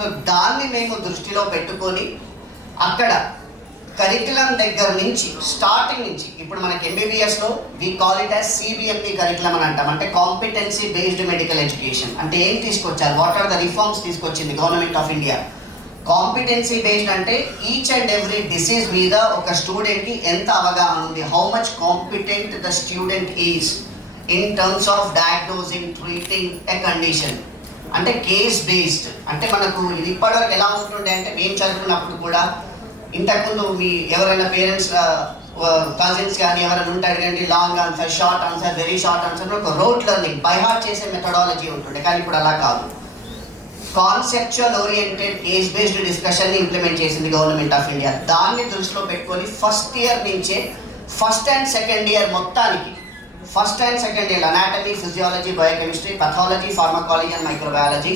So దాన్ని మేము దృష్టిలో పెట్టుకొని అక్కడ కరికులం దగ్గర నుంచి స్టార్టింగ్ నుంచి ఇప్పుడు మనకి ఎంబీబీఎస్లో we call it as CBMP curriculum అని అంటాం. అంటే కాంపిటెన్సీ బేస్డ్ మెడికల్ ఎడ్యుకేషన్. అంటే ఏం తీసుకొచ్చారు, వాట్ ఆర్ ద రిఫార్మ్స్ తీసుకొచ్చింది government of India. Competency based అంటే ఈచ్ అండ్ ఎవ్రీ డిసీజ్ మీద ఒక స్టూడెంట్కి ఎంత అవగాహన ఉంది, how much competent the student is in terms of diagnosing, treating a condition. అంటే కేస్ బేస్డ్. అంటే మనకు ఇది ఇప్పటివరకు ఎలా ఉంటుండే అంటే మేము చదువుకున్నప్పుడు కూడా ఇంతకుముందు మీ ఎవరైనా పేరెంట్స్ కజిన్స్ కానీ ఎవరైనా ఉంటే అడగండి, long answer, short answer, very short answer, ఒక రోట్ లెర్నింగ్ బై హార్ట్ చేసే మెథడాలజీ ఉంటుండే. కానీ ఇప్పుడు అలా కాదు. కాన్సెప్చువల్ ఓరియంటెడ్ కేస్ బేస్డ్ డిస్కషన్ని ఇంప్లిమెంట్ చేసింది గవర్నమెంట్ ఆఫ్ ఇండియా. దాన్ని దృష్టిలో పెట్టుకొని ఫస్ట్ ఇయర్ నుంచే ఫస్ట్ అండ్ సెకండ్ ఇయర్ మొత్తానికి first and second year anatomy, physiology, biochemistry, pathology, pharmacology and microbiology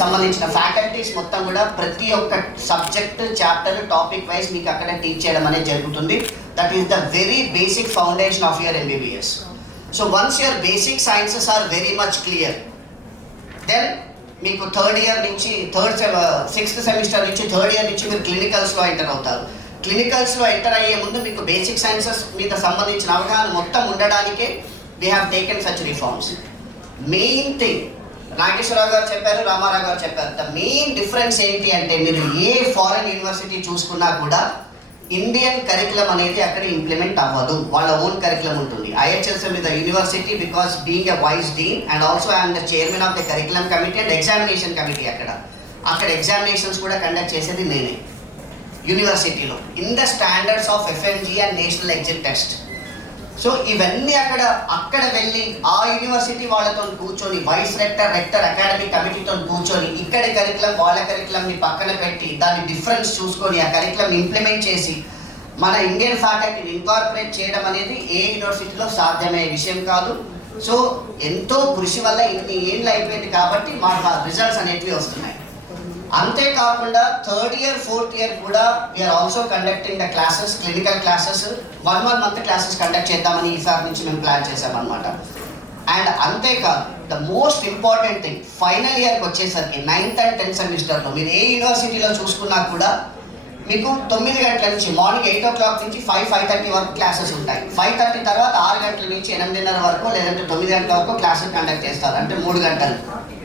సంబంధించిన ఫ్యాకల్టీస్ మొత్తం కూడా ప్రతి ఒక్క సబ్జెక్ట్, చాప్టర్, టాపిక్ వైజ్ మీకు అక్కడ టీచ్ చేయడం అనేది జరుగుతుంది. That is the very basic foundation of your MBBS. So once your basic sciences are very much clear, then మీకు థర్డ్ ఇయర్ నుంచి సిక్స్త్ సెమిస్టర్ నుంచి థర్డ్ ఇయర్ నుంచి మీరు క్లినికల్స్లో ఎంటర్ అవుతారు. క్లినికల్స్లో ఎంటర్ అయ్యే ముందు మీకు బేసిక్ సైన్సెస్ మీద సంబంధించిన అవగాహన మొత్తం ఉండడానికే we have taken such reforms. Main thing Nageswara Rao garu చెప్పారు, రామారావు గారు చెప్పారు. ద మెయిన్ డిఫరెన్స్ ఏంటి అంటే మీరు ఏ ఫారెన్ యూనివర్సిటీ చూసుకున్నా కూడా ఇండియన్ కరికులం అనేది అక్కడ ఇంప్లిమెంట్ అవ్వదు. వాళ్ళ ఓన్ కరికులం ఉంటుంది. IHSM is a university because being a vice dean and also I am the chairman of the curriculum committee and examination committee. అక్కడ ఎగ్జామినేషన్స్ కూడా కండక్ట్ చేసేది నేనే యూనివర్సిటీలో in the standards of FMG and national exit test. So ఇవన్నీ అక్కడ వెళ్ళి ఆ university వాళ్ళతో కూర్చొని వైస్ రెక్టర్, అకాడమిక్ కమిటీతో కూర్చొని ఇక్కడి కరికులం వాళ్ళ కరికులంని పక్కన పెట్టి దాని డిఫరెన్స్ చూసుకొని ఆ కరికులం ఇంప్లిమెంట్ చేసి మన ఇండియన్ ఫ్యాకల్టీని ఇన్కార్పొరేట్ చేయడం అనేది ఏ యూనివర్సిటీలో సాధ్యమయ్యే విషయం కాదు. సో ఎంతో కృషి వల్ల ఇన్ని ఏళ్ళు అయిపోయింది కాబట్టి మాకు ఆ రిజల్ట్స్ అనేటివి వస్తున్నాయి. అంతేకాకుండా థర్డ్ ఇయర్, ఫోర్త్ ఇయర్ కూడా we are also conducting the classes, clinical classes 1 month classes conduct చేద్దామని ఈసారి నుంచి మేము ప్లాన్ చేసామన్నమాట. అండ్ అంతేకాదు the most important thing, final ఇయర్కి వచ్చేసరికి 9th and 10th సెమిస్టర్లో మీరు ఏ యూనివర్సిటీలో చూసుకున్నా కూడా మీకు 9 గంటల నుంచి మార్నింగ్ 8 o'clock నుంచి 5:30 వరకు క్లాసెస్ ఉంటాయి. 5:30 తర్వాత 6 గంటల నుంచి 8:30 వరకు లేదంటే 9 గంటల వరకు క్లాసెస్ కండక్ట్ చేస్తారు. అంటే 3 గంటలు.